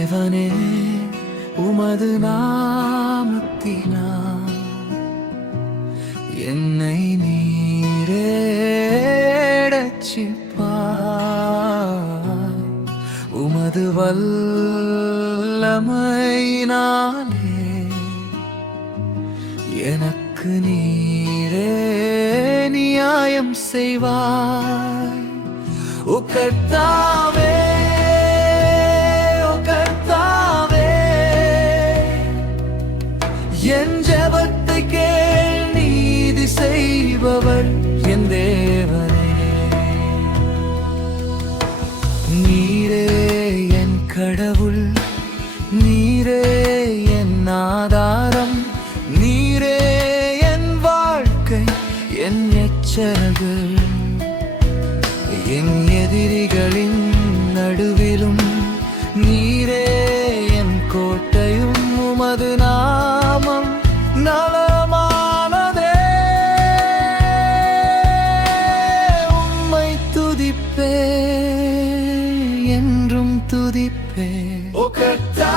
தேவனே உமது நாமத்தினால் என்னை நீரேடச்சிப்பாய் உமது வல்லமையினாலே எனக்கு நீரே நியாயம் செய்வாய். உக்கத்தாவே தேவனே நீரே என் கடவுள் நீரே என் ஆதாரம் நீரே என் வாழ்க்கை என் எச்சரகள் என் எதிரிகளின் நடுவிலும் நீரே என்றும்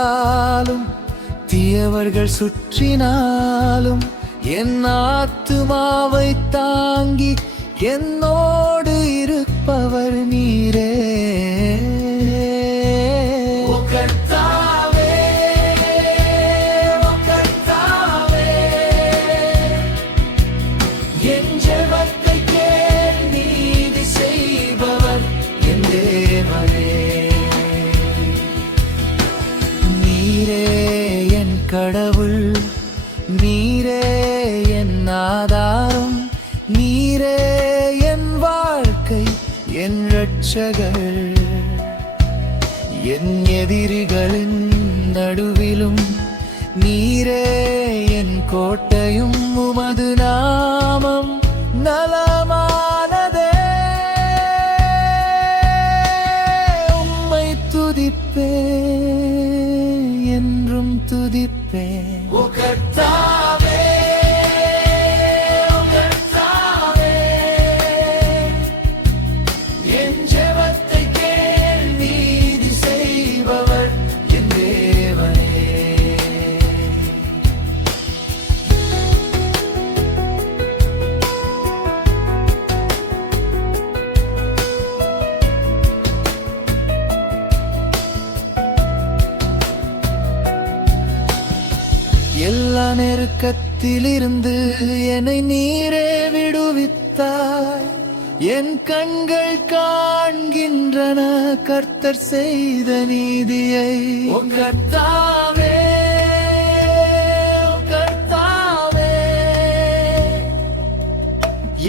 எழுந்தாலும் தீயவர்கள் சுற்றினாலும் என் ஆத்துமாவை தாங்கி என்னோடு இருப்பவர் நீர். நீரே என் கடவுள். நீரே என் ஆதாரம். நீரே என் வாழ்க்கை என் ரட்சகர் என் எதிரிகளின் நடுவிலும் நீரே என் கோட்டையும். என்றும் துதிப்பேன். எல்லா நெருக்கத்திலிருந்து என்னை நீரே விடுவித்தாய். என் கண்கள் காண்கின்றன கர்த்தர் செய்த நீதியை. கர்த்தாவே கர்த்தாவே.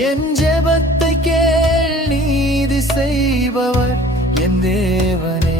என் ஜெபத்தை கேள் நீதி செய்பவர் என் தேவனே.